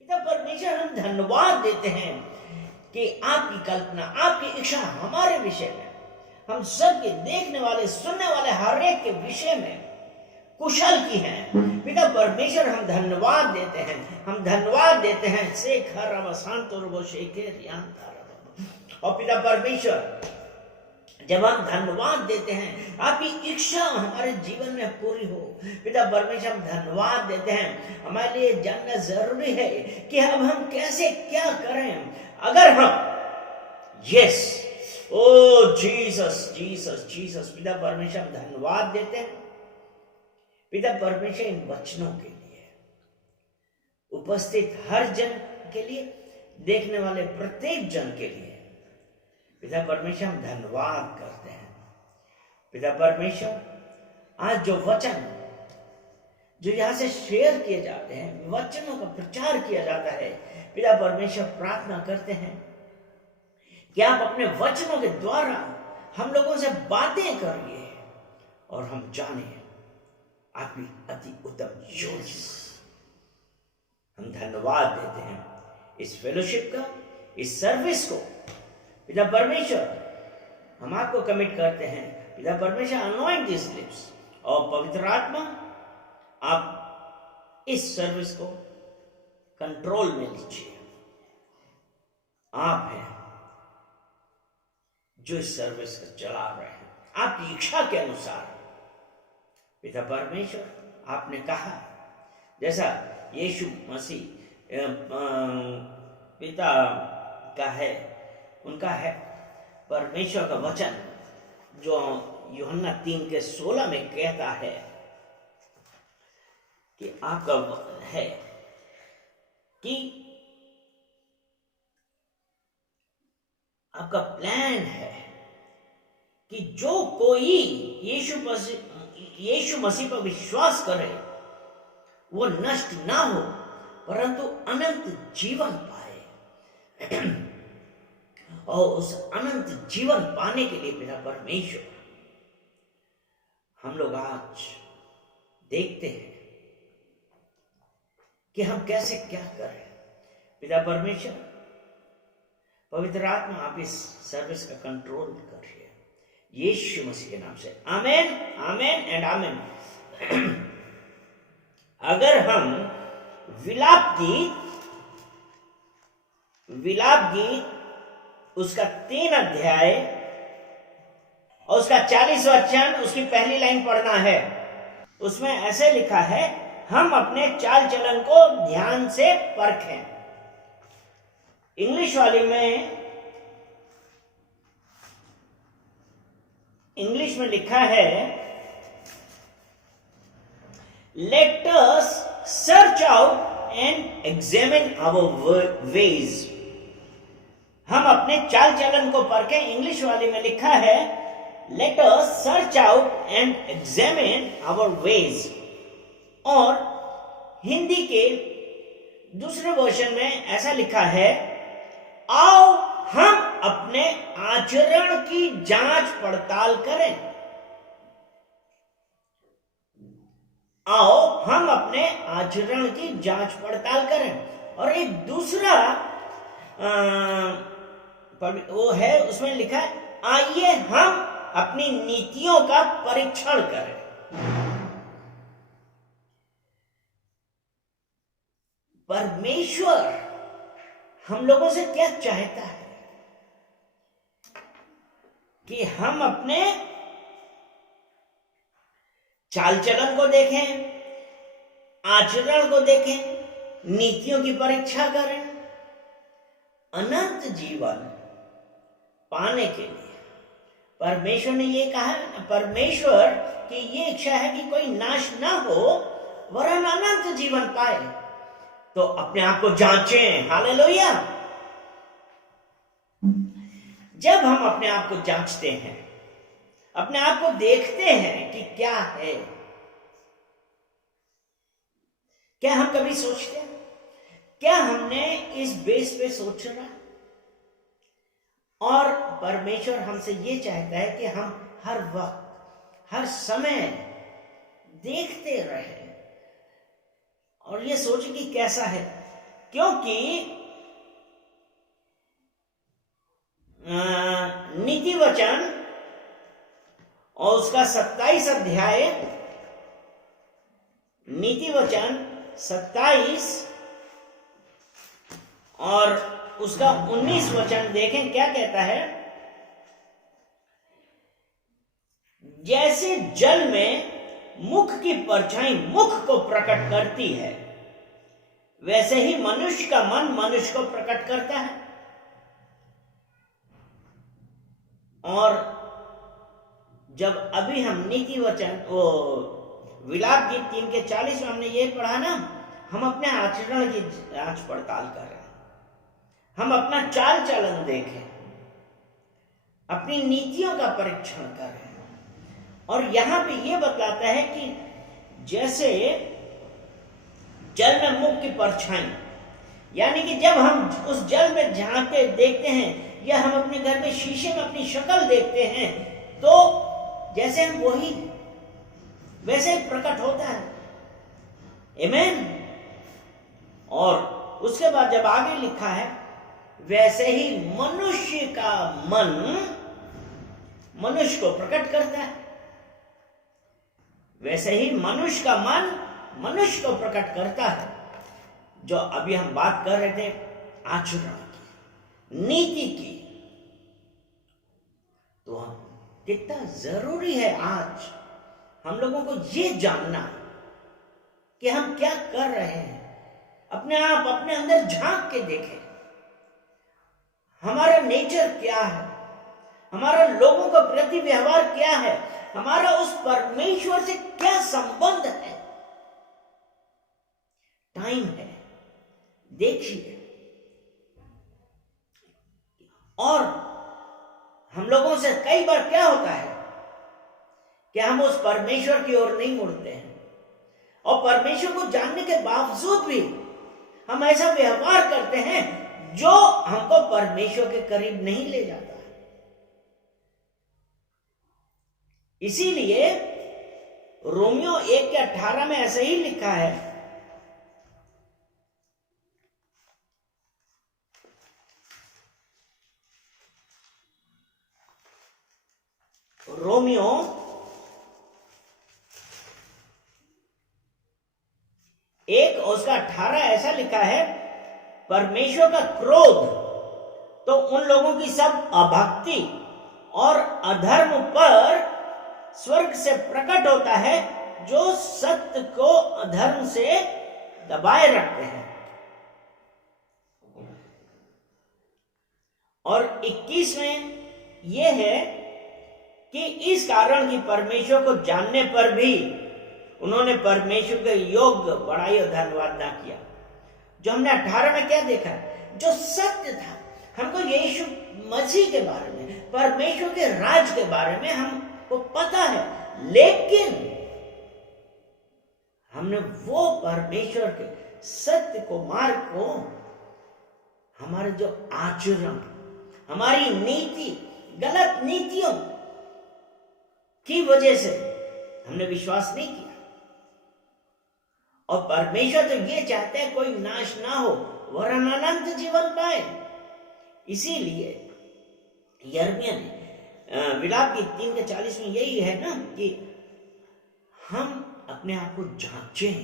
पिता परमेश्वर, हम धन्यवाद देते हैं कि आपकी कल्पना, आपकी इच्छा हमारे विषय में, हम सब के देखने वाले, सुनने वाले हर एक के विषय में कुशल की है। पिता परमेश्वर, हम धन्यवाद देते हैं, हम धन्यवाद देते हैं। शेखर और पिता परमेश्वर, जब हम धन्यवाद देते हैं, आपकी इच्छा हमारे जीवन में पूरी हो। पिता परमेश्वर, हम धन्यवाद देते हैं। हमारे लिए जानना जरूरी है कि अब हम कैसे क्या करें। अगर हम यस, ओ जीसस जीसस जीसस, पिता परमेश्वर, हम धन्यवाद देते हैं। पिता परमेश्वर, इन वचनों के लिए, उपस्थित हर जन के लिए, देखने वाले प्रत्येक जन के लिए, पिता परमेश्वर, हम धन्यवाद करते हैं। पिता परमेश्वर, आज जो वचन जो यहां से शेयर किए जाते हैं, वचनों का प्रचार किया जाता है, पिता परमेश्वर, प्रार्थना करते हैं कि आप अपने वचनों के द्वारा हम लोगों से बातें करिए और हम जाने आपकी अति उत्तम योजना। हम धन्यवाद देते हैं इस फेलोशिप का, इस सर्विस को। पिता परमेश्वर, हम आपको कमिट करते हैं। पिता परमेश्वर, अनॉइंट दिस लिप्स, और पवित्र आत्मा, आप इस सर्विस को कंट्रोल में लीजिए। आप हैं जो इस सर्विस को चला रहे हैं आपकी इच्छा के अनुसार। पिता परमेश्वर, आपने कहा जैसा यीशु मसीह पिता का है, उनका है परमेश्वर का वचन, जो यूहन्ना 3:16 में कहता है कि आपका है कि आपका प्लान है कि जो कोई यीशु मसीह पर विश्वास करे वो नष्ट ना हो परंतु अनंत जीवन पाए। और उस अनंत जीवन पाने के लिए पिता परमेश्वर, हम लोग आज देखते हैं कि हम कैसे क्या करें। पिता परमेश्वर, पवित्र आत्मा, आप इस सर्विस का कंट्रोल करिए यीशु मसीह के नाम से। आमेन, आमेन एंड आमेन। अगर हम विलाप गीत उसका 3 अध्याय और उसका 40 वचन, उसकी पहली लाइन पढ़ना है। उसमें ऐसे लिखा है, हम अपने चाल चलन को ध्यान से परखें। इंग्लिश वाली में, इंग्लिश में लिखा है, let us search out and examine our ways. हम अपने चाल चलन को परखें। इंग्लिश वाली में लिखा है, let us search out and examine our ways. और हिंदी के दूसरे वर्जन में ऐसा लिखा है, आओ हम अपने आचरण की जांच पड़ताल करें। आओ हम अपने आचरण की जांच पड़ताल करें। और एक दूसरा वो है, उसमें लिखा है, आइए हम अपनी नीतियों का परीक्षण करें। परमेश्वर हम लोगों से क्या चाहता है कि हम अपने चाल चलन को देखें, आचरण को देखें, नीतियों की परीक्षा करें, अनंत जीवन पाने के लिए। परमेश्वर ने ये कहा, परमेश्वर की ये इच्छा है कि कोई नाश ना हो वरन अनंत जीवन पाए। तो अपने आप को जांचें। हालेलुया। जब हम अपने आप को जांचते हैं, अपने आप को देखते हैं कि क्या है, क्या हम कभी सोचते हैं, क्या हमने इस बेस पे सोच रहा? और परमेश्वर हमसे ये चाहता है कि हम हर वक्त, हर समय देखते रहे और ये सोचे कि कैसा है। क्योंकि नीति वचन और उसका 27 अध्याय, नीति वचन 27 और उसका 19 वचन देखें क्या कहता है। जैसे जल में मुख की परछाई मुख को प्रकट करती है, वैसे ही मनुष्य का मन मनुष्य को प्रकट करता है। और जब अभी हम नीति वचन वो विलाप गीत 3 के 40 में हमने ये पढ़ा ना, हम अपने आचरण की जांच पड़ताल कर रहे हैं, हम अपना चाल चलन देखें, अपनी नीतियों का परीक्षण कर रहे हैं। और यहां पे ये बतलाता है कि जैसे जल में मुख की परछाई, यानी कि जब हम उस जल में झांकते देखते हैं या हम अपने घर में शीशे में अपनी शक्ल देखते हैं, तो जैसे हम वही वैसे ही प्रकट होता है। आमीन। और उसके बाद जब आगे लिखा है, वैसे ही मनुष्य का मन मनुष्य को प्रकट करता है, वैसे ही मनुष्य का मन मनुष्य को प्रकट करता है। जो अभी हम बात कर रहे थे आचरण की, नीति की, तो कितना जरूरी है आज हम लोगों को ये जानना कि हम क्या कर रहे हैं। अपने आप अपने अंदर झांक के देखें, हमारा नेचर क्या है, हमारा लोगों का प्रति व्यवहार क्या है, हमारा उस परमेश्वर से क्या संबंध है। टाइम है, देखिए। और हम लोगों से कई बार क्या होता है कि हम उस परमेश्वर की ओर नहीं मुड़ते हैं, और परमेश्वर को जानने के बावजूद भी हम ऐसा व्यवहार करते हैं जो हमको परमेश्वर के करीब नहीं ले जाता है। इसीलिए रोमियो 1 के 18 में ऐसे ही लिखा है, रोमियो 1 उसका 18 ऐसा लिखा है, परमेश्वर का क्रोध तो उन लोगों की सब अभक्ति और अधर्म पर स्वर्ग से प्रकट होता है जो सत्य को अधर्म से दबाए रखते हैं। और 21 में यह है कि इस कारण की परमेश्वर को जानने पर भी उन्होंने परमेश्वर के योग्य बड़ाई और धन्यवाद ना किया। जो हमने 18 में क्या देखा, जो सत्य था, हमको यीशु मसीह के बारे में, परमेश्वर के राज के बारे में हमको पता है, लेकिन हमने वो परमेश्वर के सत्य को, मार्ग को, हमारे जो आचरण, हमारी नीति, गलत नीतियों की वजह से हमने विश्वास नहीं किया। और परमेश्वर तो ये चाहते हैं कोई नाश ना हो वरन अनंत जीवन पाए। इसीलिए यिर्मयाह ने विलाप की 3 के 40 में यही है ना कि हम अपने आप को जांचें।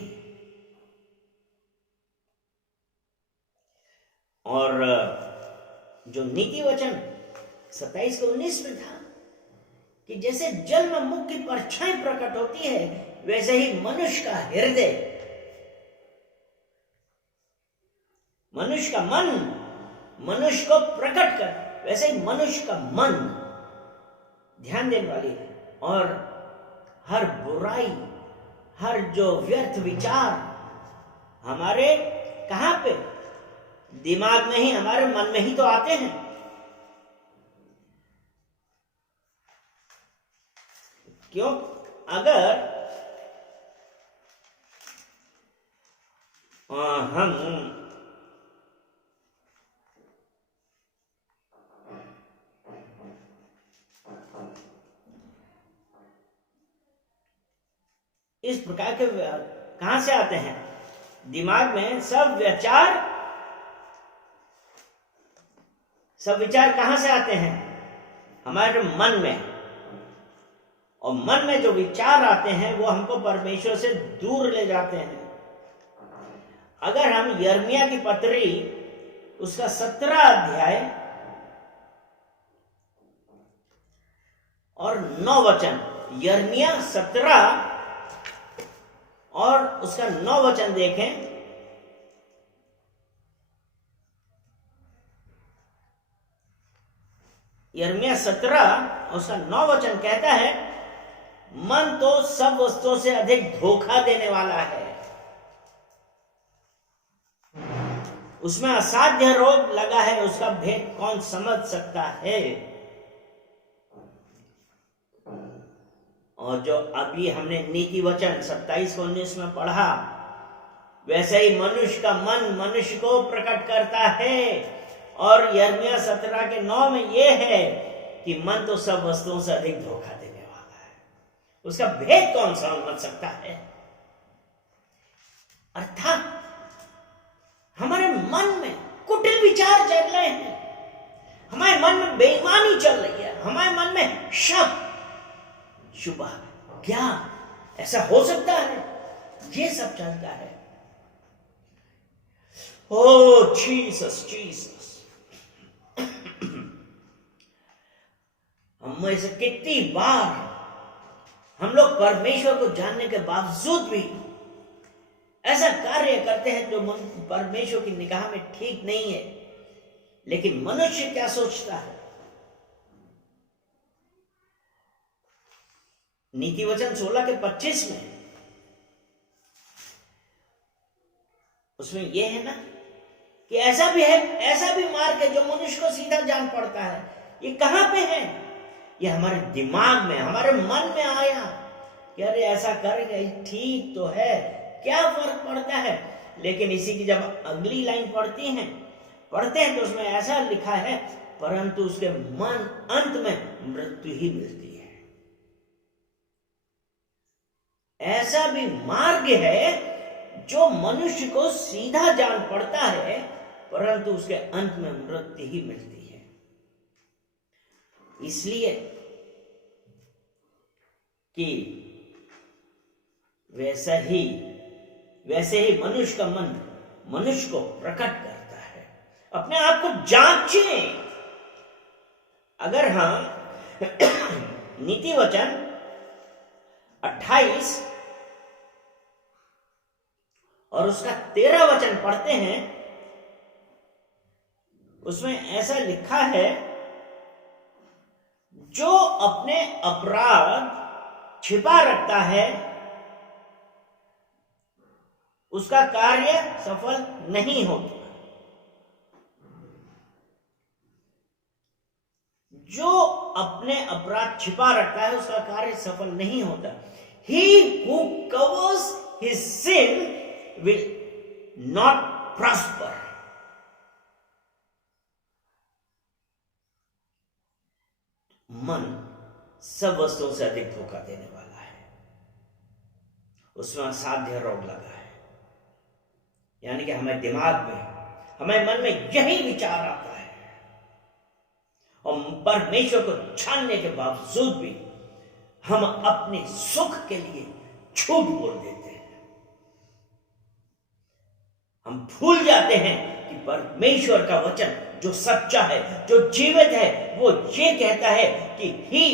और जो नीति वचन 27 के 19 में था कि जैसे जल में मुख की परछाई प्रकट होती है, वैसे ही मनुष्य का हृदय, मनुष्य का मन मनुष्य को प्रकट कर, वैसे ही मनुष्य का मन, ध्यान देने वाली, और हर बुराई, हर जो व्यर्थ विचार हमारे कहां पे, दिमाग में ही, हमारे मन में ही तो आते हैं। क्यों? अगर हम इस प्रकार के कहां से आते हैं, दिमाग में सब विचार सब विचार कहां से आते हैं? हमारे मन में। और मन में जो विचार आते हैं वो हमको परमेश्वर से दूर ले जाते हैं। अगर हम यिर्मयाह की पत्री उसका 17 अध्याय और 9 वचन, यिर्मयाह 17 और उसका 9 वचन देखें। यिर्मयाह 17 उसका 9 वचन कहता है, मन तो सब वस्तुओं से अधिक धोखा देने वाला है, उसमें असाध्य रोग लगा है, उसका भेद कौन समझ सकता है। और जो अभी हमने नीति वचन 27 को 19 में पढ़ा, वैसे ही मनुष्य का मन मनुष्य को प्रकट करता है। और यिर्मयाह 17 के 9 में यह है कि मन तो सब वस्तुओं से अधिक धोखा देने वाला है, उसका भेद कौन समझ सकता है। अर्थात हमारे मन में कुटिल विचार चल रहे हैं, हमारे मन में बेईमानी चल रही है, हमारे मन में शक, शुभा, क्या ऐसा हो सकता है, ये सब चलता है। ओ जीसस जीसस, हम में से कितनी बार हम लोग परमेश्वर को जानने के बावजूद भी ऐसा कार्य करते हैं जो परमेश्वर की निगाह में ठीक नहीं है। लेकिन मनुष्य क्या सोचता है? नीति वचन 16 के 25 में उसमें यह है ना कि ऐसा भी है, ऐसा भी मार्ग है जो मनुष्य को सीधा जान पड़ता है। ये कहां पे है? ये हमारे दिमाग में, हमारे मन में आया कि अरे ऐसा करेंगे, ठीक तो है, क्या फर्क पड़ता है। लेकिन इसी की जब अगली लाइन पढ़ते हैं तो उसमें ऐसा लिखा है, परंतु उसके मन अंत में मृत्यु ही मिलती है। ऐसा भी मार्ग है जो मनुष्य को सीधा जान पड़ता है, परंतु उसके अंत में मृत्यु ही मिलती है। इसलिए कि वैसे ही मनुष्य का मन मनुष्य को प्रकट करता है। अपने आप को जांचें। अगर हम नीति वचन 28 और उसका 13 वचन पढ़ते हैं, उसमें ऐसा लिखा है, जो अपने अपराध छिपा रखता है उसका कार्य सफल नहीं होता। जो अपने अपराध छिपा रखता है उसका कार्य सफल नहीं होता। He who covers his sin will not prosper. मन सब वस्तुओं से अधिक धोखा देने वाला है, उसमें असाध्य रोग लगा है। यानी कि हमें दिमाग में, हमें मन में यही विचार आता है, और परमेश्वर को जानने के बावजूद भी हम अपने सुख के लिए झूठ बोल देते हैं। हम भूल जाते हैं कि परमेश्वर का वचन जो सच्चा है, जो जीवित है, वो ये कहता है कि he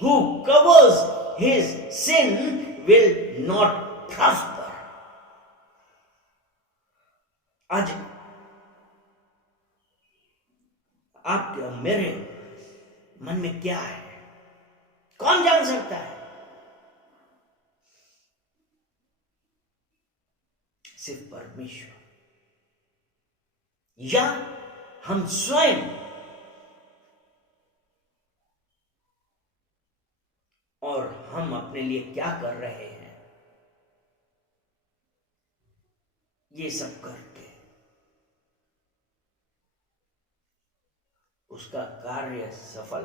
who covers his sin will not prosper. आज आपके और मेरे मन में क्या है, कौन जान सकता है? सिर्फ परमेश्वर, या हम स्वयं। और हम अपने लिए क्या कर रहे हैं, ये सब करके उसका कार्य सफल,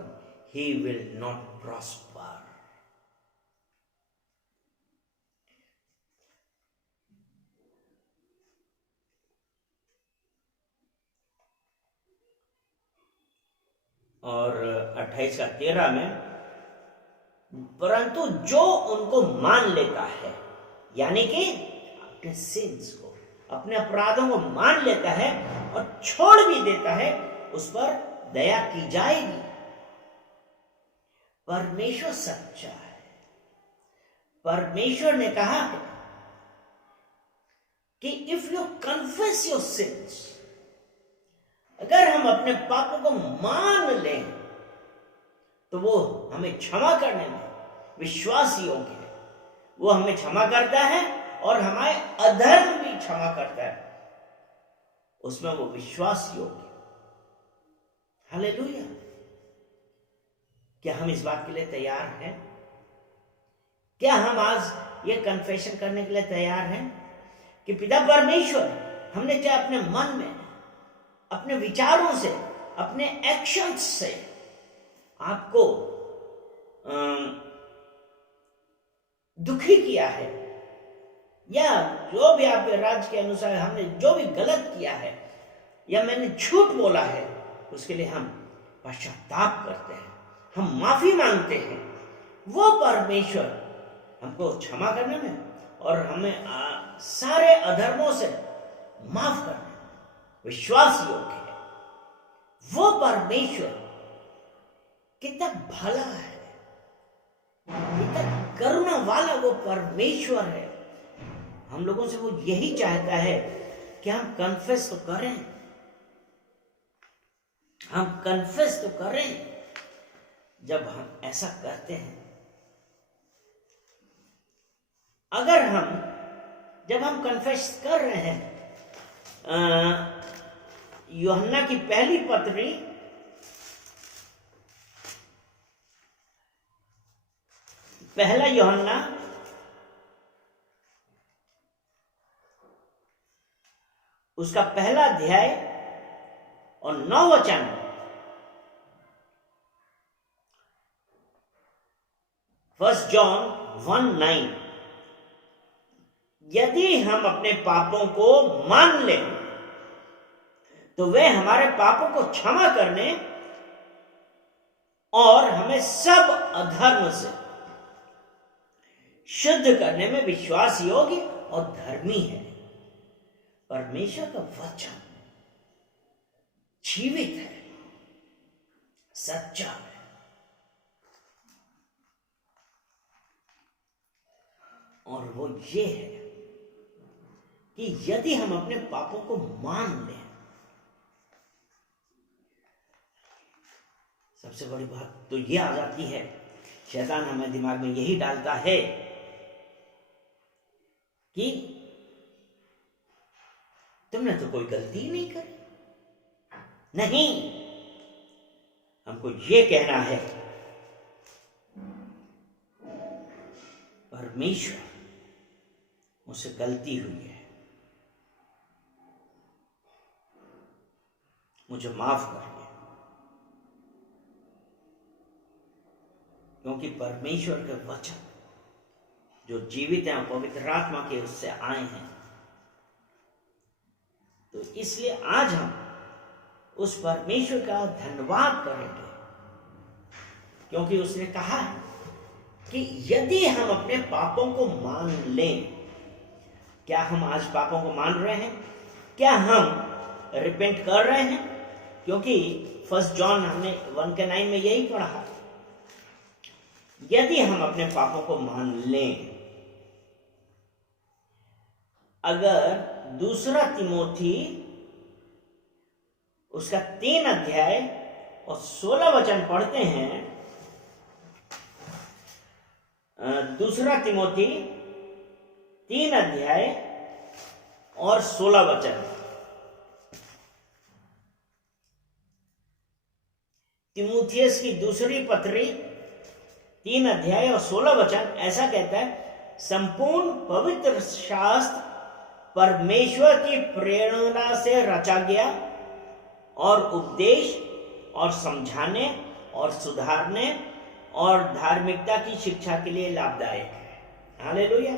he will not prosper. और 28 का 13 में, परंतु जो उनको मान लेता है, यानी कि अपने सिंस को, अपने अपराधों को मान लेता है और छोड़ भी देता है, उस पर दया की जाएगी। परमेश्वर सच्चा है। परमेश्वर ने कहा है कि if you confess your sins, अगर हम अपने पापों को मान लें तो वो हमें क्षमा करने में विश्वास योग्य है। वो हमें क्षमा करता है और हमारे अधर्म भी क्षमा करता है, उसमें वो विश्वास योग्य। हालेलुया। क्या हम इस बात के लिए तैयार हैं? क्या हम आज ये कन्फेशन करने के लिए तैयार हैं कि पिता परमेश्वर, हमने चाहे अपने मन में, अपने विचारों से, अपने एक्शंस से आपको दुखी किया है, या जो भी आपके राज्य के अनुसार हमने जो भी गलत किया है, या मैंने झूठ बोला है, उसके लिए हम पश्चाताप करते हैं, हम माफी मांगते हैं। वो परमेश्वर हमको क्षमा करने में और हमें सारे अधर्मों से माफ करने में विश्वास योग्य है। वो परमेश्वर कितना भला है, कितना करुणा वाला वो परमेश्वर है। हम लोगों से वो यही चाहता है कि हम कन्फेस तो करें, हम कन्फेस तो करें। जब हम ऐसा करते हैं, जब हम कन्फेस कर रहे हैं, यूहन्ना की पहली पत्री पहला यूहन्ना उसका पहला अध्याय और 9 वचन, फर्स्ट जॉन 1:9, यदि हम अपने पापों को मान लें तो वे हमारे पापों को क्षमा करने और हमें सब अधर्म से शुद्ध करने में विश्वास योग्य और धर्मी है। परमेश्वर का वचन जीवित है, सच्चा है। और वो ये है कि यदि हम अपने पापों को मान लें, सबसे बड़ी बात तो ये आ जाती है, शैतान हमें दिमाग में यही डालता है कि तुमने तो कोई गलती नहीं करी। नहीं, हमको ये कहना है, परमेश्वर मुझसे गलती हुई है, मुझे माफ करिए। क्योंकि परमेश्वर के वचन जो जीवित हैं, पवित्र आत्मा के उससे आए हैं, तो इसलिए आज हम उस परमेश्वर का धन्यवाद करेंगे, क्योंकि उसने कहा है कि यदि हम अपने पापों को मान लें। क्या हम आज पापों को मान रहे हैं? क्या हम रिपेंट कर रहे हैं? क्योंकि फर्स्ट जॉन हमने 1:9 में यही पढ़ा, यदि हम अपने पापों को मान लें। अगर दूसरा तिमोथी उसका 3 अध्याय और 16 वचन पढ़ते हैं, दूसरा तिमोथी 3 अध्याय और 16 वचन, तिमुथियस की दूसरी पत्री 3 अध्याय और 16 वचन ऐसा कहता है, संपूर्ण पवित्र शास्त्र परमेश्वर की प्रेरणा से रचा गया और उपदेश और समझाने और सुधारने और धार्मिकता की शिक्षा के लिए लाभदायक है। हालेलुया।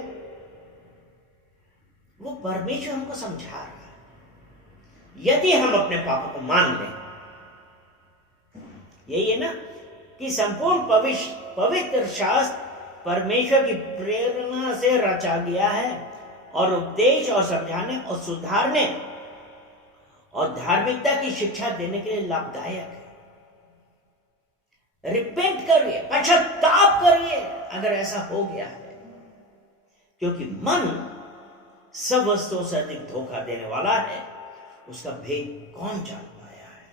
वो परमेश्वर हमको समझा रहा है। यदि हम अपने पापों को मान लें यही है ना कि संपूर्ण पवित्र शास्त्र परमेश्वर की प्रेरणा से रचा गया है और उपदेश और समझाने और सुधारने और धार्मिकता की शिक्षा देने के लिए लाभदायक है। रिपेंट करिए, पश्चाताप करिए अगर ऐसा हो गया है, क्योंकि मन सब वस्तुओं से अधिक धोखा देने वाला है, उसका भेद कौन जान पाया है।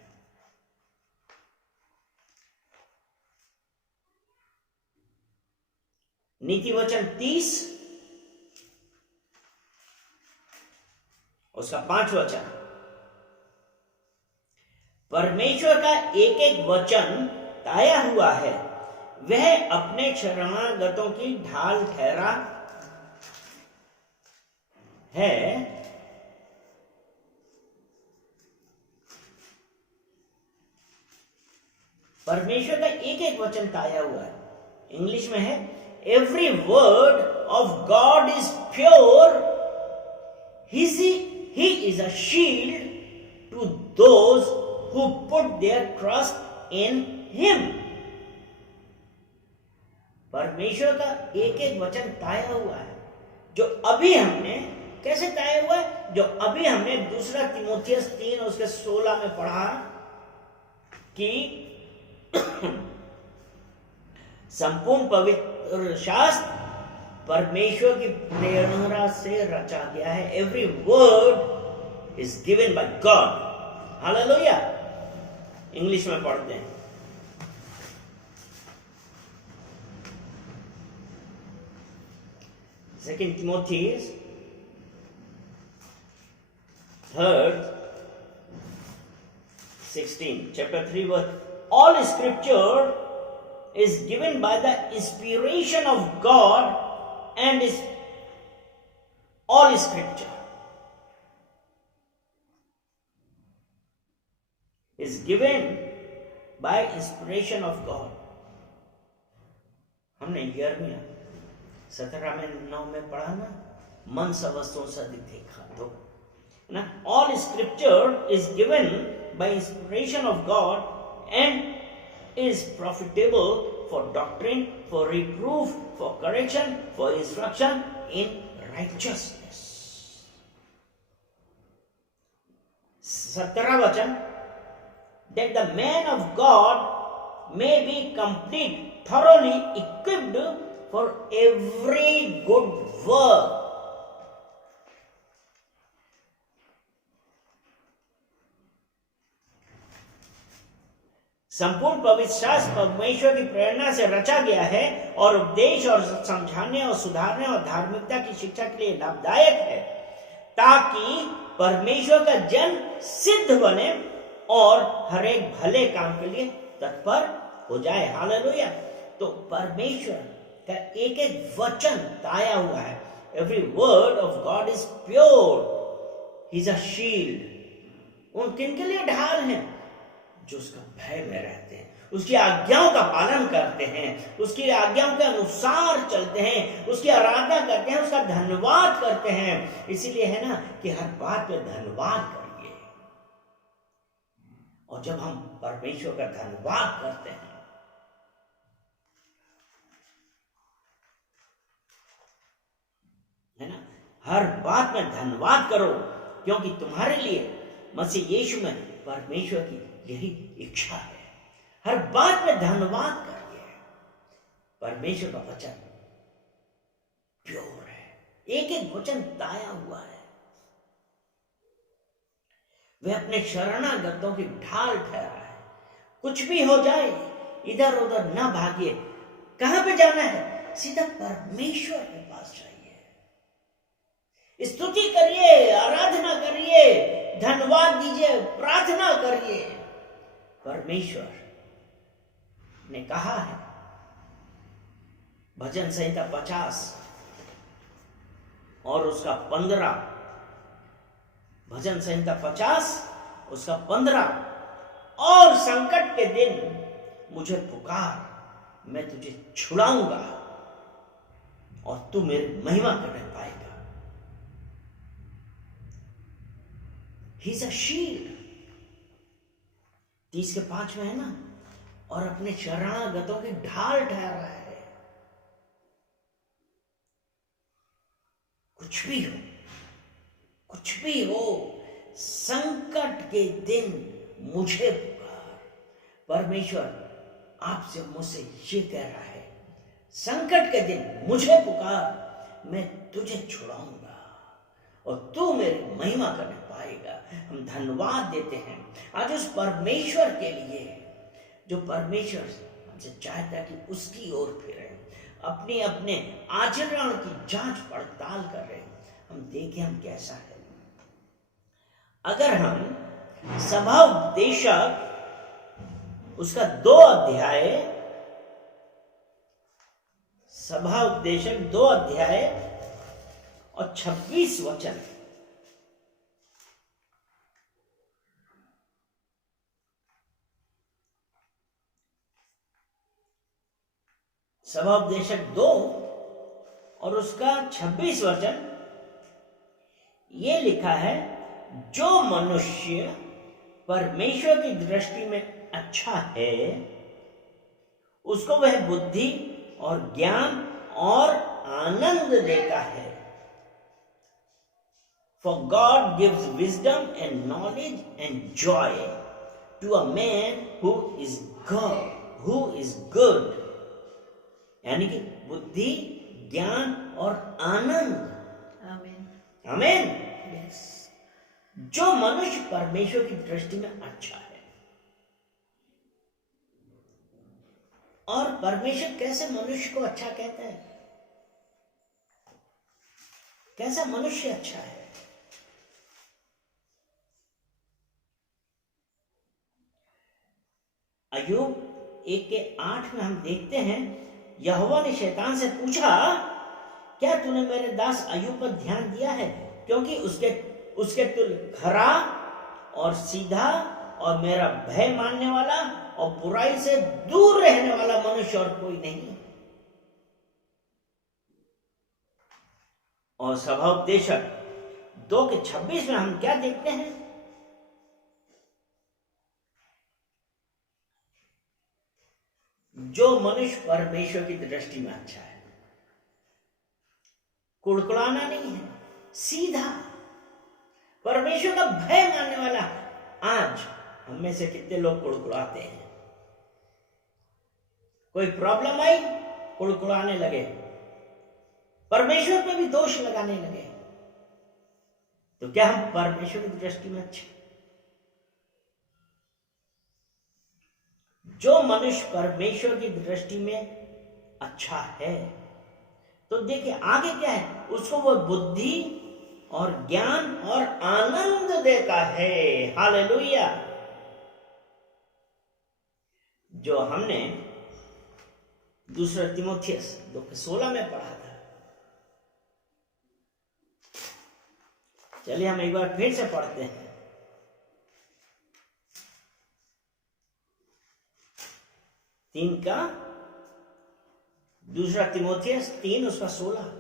नीति वचन 30 उसका 5 वचन, परमेश्वर का एक एक वचन ताया हुआ है, वह अपने शरणागतों की ढाल ठहरा है। परमेश्वर का एक एक वचन ताया हुआ है। इंग्लिश में है every word of God is pure, he is a shield to those who put their trust in him. परमेश्वर का एक एक वचन ताया हुआ है, जो अभी हमने कैसे ताया हुआ है, जो अभी हमने 2 तीमुथियुस 3 उसके 16 में पढ़ा कि संपूर्ण पवित्र शास्त्र परमेश्वर की प्रेरणा से रचा गया है। Every word is given by God. Hallelujah. English में पढ़ते हैं। Second Timothy 3:16, chapter 3 verse, all scripture is given by the inspiration of God and is all scripture is given by inspiration of God। हमने यिर्मयाह 17:9 में पढ़ा ना, मन सब वस्तुओं से अधिक देखा तो ना, all scripture is given by inspiration of God and is profitable for doctrine, for reproof, for correction, for instruction in righteousness। 17 वचन, that the man of God may be complete, thoroughly equipped for every good work। संपूर्ण पवित्र शास्त्र परमेश्वर की प्रेरणा से रचा गया है और उपदेश और समझाने और सुधारने और धार्मिकता की शिक्षा के लिए लाभदायक है, ताकि परमेश्वर का जन सिद्ध बने और हर एक भले काम के लिए तत्पर हो जाए। हालेलुया। तो परमेश्वर का एक एक वचन ताया हुआ है। Every word of God is pure, he is a shield. उन किन के लिए ढाल हैं? जो उसका भय में रहते हैं, उसकी आज्ञाओं का पालन करते हैं, उसकी आज्ञाओं के अनुसार चलते हैं, उसकी आराधना करते हैं, उसका धन्यवाद करते हैं। इसीलिए है ना कि हर बात पे धन्यवाद करिए। और जब हम परमेश्वर का धन्यवाद करते हैं, है ना, हर बात में धन्यवाद करो, क्योंकि तुम्हारे लिए मसीह यीशु में परमेश्वर की यही इच्छा है। हर बात में धन्यवाद करिए। परमेश्वर का वचन प्योर है, एक एक वचन ताया हुआ है। वह अपने शरणागतों की ढाल ठहरा है। कुछ भी हो जाए, इधर उधर ना भागिए। कहां पे जाना है? सीधा परमेश्वर के पास जाइए। स्तुति करिए, आराधना करिए, धन्यवाद दीजिए, प्रार्थना करिए। परमेश्वर ने कहा है, भजन संहिता 50 और उसका 15, भजन संहिता 50 उसका 15, और संकट के दिन मुझे पुकार, मैं तुझे छुड़ाऊंगा और तू मेरी महिमा करने पाएगा। He is a shield। 30 के 5 में है ना, और अपने शरणागतों की ढाल ठहरा है। कुछ भी हो, कुछ भी हो, संकट के दिन मुझे पुकार। परमेश्वर आपसे मुझसे ये कह रहा है, संकट के दिन मुझे पुकार, मैं तुझे छुड़ाऊंगा और तू मेरी महिमा करने पाएगा। हम धन्यवाद देते हैं आज उस परमेश्वर के लिए जो परमेश्वर हमसे चाहता है कि उसकी ओर फिरे, अपने अपने आचरण की जांच पड़ताल करें, हम देखें हम कैसा है। अगर हम सभाउपदेशक उसका 2 अध्याय, सभाउपदेशक 2 अध्याय और 26 वचन, सभाउपदेशक 2 और उसका 26 वचन, ये लिखा है, जो मनुष्य परमेश्वर की दृष्टि में अच्छा है उसको वह बुद्धि और ज्ञान और आनंद देता है। For God gives wisdom and knowledge and joy to a man who is good. यानी कि बुद्धि, ज्ञान और आनंद। आमीन। Yes. जो मनुष्य परमेश्वर की दृष्टि में अच्छा है। और परमेश्वर कैसे मनुष्य को अच्छा कहता है? कैसा मनुष्य अच्छा है? अय्यूब 1:8 में हम देखते हैं, यहोवा ने शैतान से पूछा, क्या तूने मेरे दास अय्यूब पर ध्यान दिया है? क्योंकि उसके तुल्य खरा और सीधा और मेरा भय मानने वाला और बुराई से दूर रहने वाला मनुष्य और कोई नहीं। और सभाउपदेशक 2:26 में हम क्या देखते हैं? जो मनुष्य परमेश्वर की दृष्टि में अच्छा है, कुड़कुड़ाना नहीं है, सीधा, परमेश्वर का भय मानने वाला। आज हम में से कितने लोग कुड़कुड़ाते हैं? कोई प्रॉब्लम आई, कुड़कुड़ाने लगे, परमेश्वर पे भी दोष लगाने लगे। तो क्या हम परमेश्वर की दृष्टि में अच्छे? जो मनुष्य परमेश्वर की दृष्टि में अच्छा है, तो देखिए आगे क्या है, उसको वो बुद्धि और ज्ञान और आनंद देता है। हालेलुया। जो हमने 2 तीमुथियुस 2:16 में पढ़ा था। चलिए हम एक बार फिर से पढ़ते हैं। 2 तीमुथियुस 3 उसका 16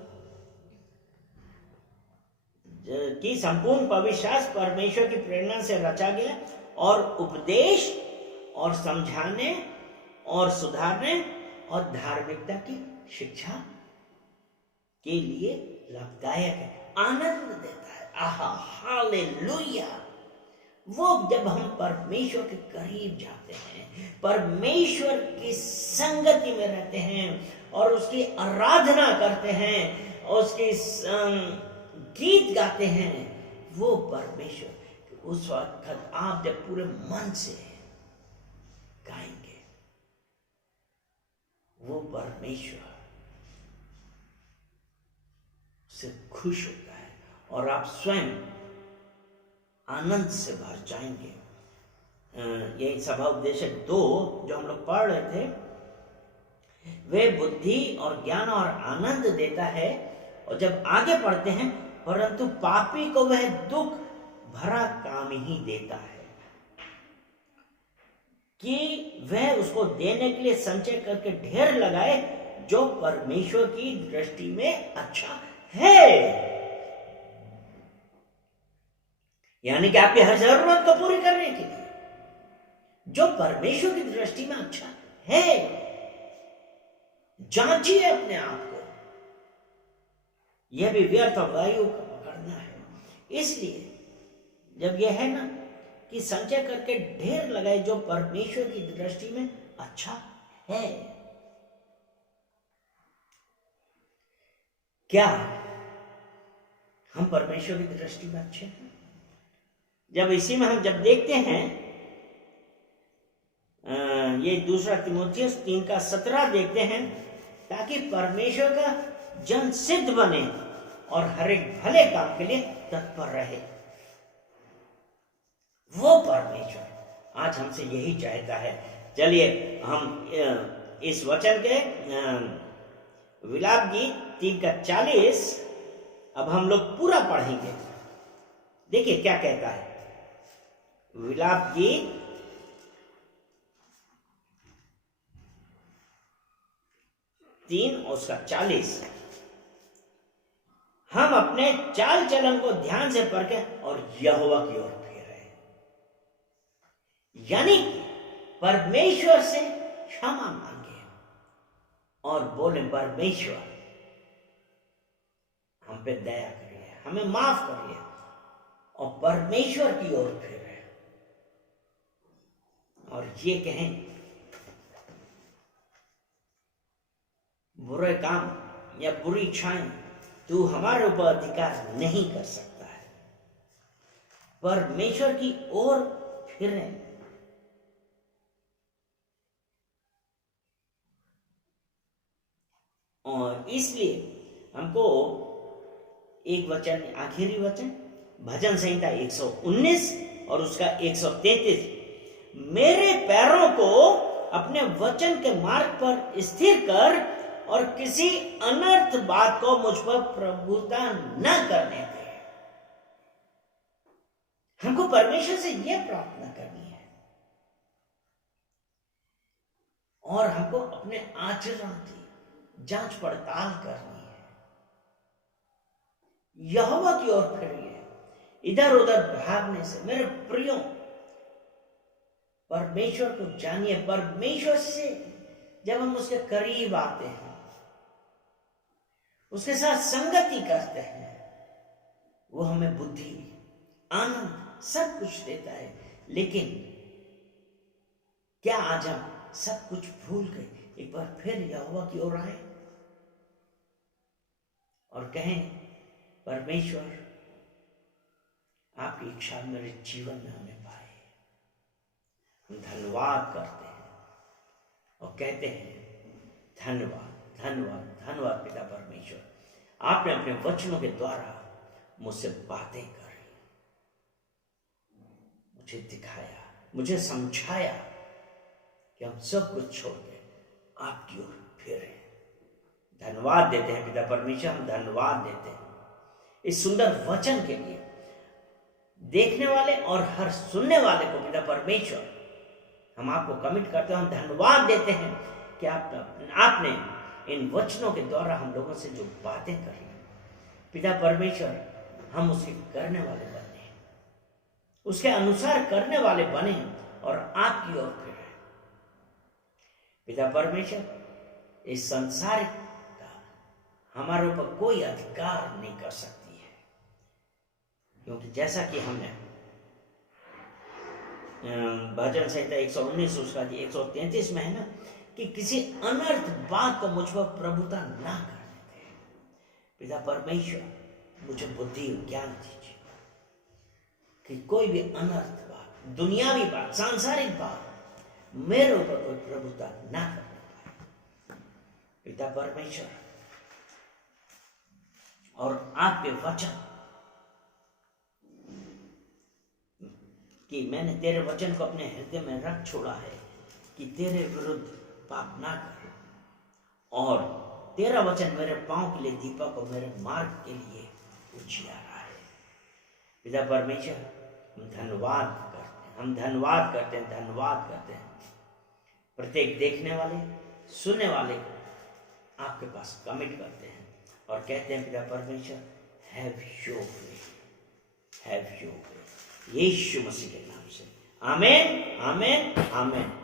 कि संपूर्ण पवित्र शास्त्र परमेश्वर की प्रेरणा से रचा गया और उपदेश और समझाने और सुधारने और धार्मिकता की शिक्षा के लिए लाभदायक है, आनंद देता है। आहा, हालेलुया। वो जब हम परमेश्वर के करीब जाते हैं, परमेश्वर की संगति में रहते हैं और उसकी आराधना करते हैं और उसके गीत गाते हैं, वो परमेश्वर, उस वक्त आप जब पूरे मन से गाएंगे, वो परमेश्वर से खुश होता है और आप स्वयं आनंद से भर जाएंगे। यही सभाउपदेशक 2 जो हम लोग पढ़ रहे थे, वे बुद्धि और ज्ञान और आनंद देता है। और जब आगे पढ़ते हैं, परंतु पापी को वह दुख भरा काम ही देता है कि वह उसको देने के लिए संचय करके ढेर लगाए, जो परमेश्वर की दृष्टि में अच्छा है। यानी कि आपकी हर जरूरत को पूरी करने के लिए जो परमेश्वर की दृष्टि में अच्छा है। जांचिए अपने आप को। यह भी व्यर्थ वायु का पकड़ना है। इसलिए जब यह है ना कि संचय करके ढेर लगाए जो परमेश्वर की दृष्टि में अच्छा है। क्या हम परमेश्वर की दृष्टि में अच्छे हैं? जब इसी में हम जब देखते हैं ये दूसरा तीमुथियुस 3:17 देखते हैं, ताकि परमेश्वर का जन सिद्ध बने और हर एक भले काम के लिए तत्पर रहे। वो परमेश्वर आज हमसे यही चाहता है। चलिए हम इस वचन के विलाप गीत 3:40 अब हम लोग पूरा पढ़ेंगे। देखिए क्या कहता है विलाप गीत 3:40। हम अपने चाल चलन को ध्यान से परखें और यहोवा की ओर फेरें। यानी परमेश्वर से क्षमा मांगे और बोले परमेश्वर हम पे दया करिए, हमें माफ करिए, और परमेश्वर की ओर फिरे और ये कहें बुरे काम या बुरी इच्छाएं तू हमारे ऊपर अधिकार नहीं कर सकता है। परमेश्वर की ओर फिरें। और इसलिए हमको एक वचन, आखिरी वचन भजन संहिता 119 और उसका 133, मेरे पैरों को अपने वचन के मार्ग पर स्थिर कर और किसी अनर्थ बात को मुझ पर प्रभुता न करने दे। हमको परमेश्वर से यह प्रार्थना करनी है और हमको अपने आचरण की जांच पड़ताल करनी है। यहोवा की ओर फिरिए, इधर उधर भागने से। मेरे प्रियो, परमेश्वर को जानिए। परमेश्वर से जब हम उसके करीब आते हैं, उसके साथ संगति करते हैं, वो हमें बुद्धि, आनंद सब कुछ देता है। लेकिन क्या आज हम सब कुछ भूल गए? एक बार फिर यहोवा की ओर आए और कहें परमेश्वर आपकी इच्छा मेरे जीवन में होने पाए। हम धन्यवाद करते हैं और कहते हैं धन्यवाद धन्यवाद धन्यवाद पिता परमेश्वर, आपने अपने वचनों के द्वारा मुझसे बातें करी, मुझे दिखाया, मुझे समझाया कि हम सब कुछ छोड़ के आपकी ओर फिरें। धन्यवाद देते हैं पिता परमेश्वर, हम धन्यवाद देते हैं इस सुंदर वचन के लिए। देखने वाले और हर सुनने वाले को पिता परमेश्वर हम आपको कमिट करते हैं। हम धन्यवाद देते हैं कि आपने इन वचनों के द्वारा हम लोगों से जो बातें करी पिता परमेश्वर, हम उसके करने वाले बने, उसके अनुसार करने वाले बने और आपकी ओर फिरे। पिता परमेश्वर, इस संसार का हमारे ऊपर कोई अधिकार नहीं कर सकती है, क्योंकि जैसा कि हमने भजन संहिता 119 उसका 133 में है ना कि किसी अनर्थ बात को मुझ पर प्रभुता ना करने दे। पिता परमेश्वर, मुझे बुद्धि और ज्ञान दीजिए कि कोई भी अनर्थ बात, दुनियावी बात, सांसारिक बात मेरे ऊपर कोई प्रभुता ना करने पाए। पिता परमेश्वर, और आपके वचन कि मैंने तेरे वचन को अपने हृदय में रख छोड़ा है कि तेरे विरुद्ध पाप ना करूं, और तेरा वचन मेरे पांव के लिए दीपक और मेरे मार्ग के लिए उजियारा है। पिता परमेश्वर, हम धन्यवाद करते हैं, हम धन्यवाद करते हैं, धन्यवाद करते हैं। प्रत्येक देखने वाले, सुनने वाले को आपके पास कमिट करते हैं और कहते हैं पिता परमेश्वर, have your way, have your way. यीशु मसीह के नाम से आमेन, आमेन, आमेन।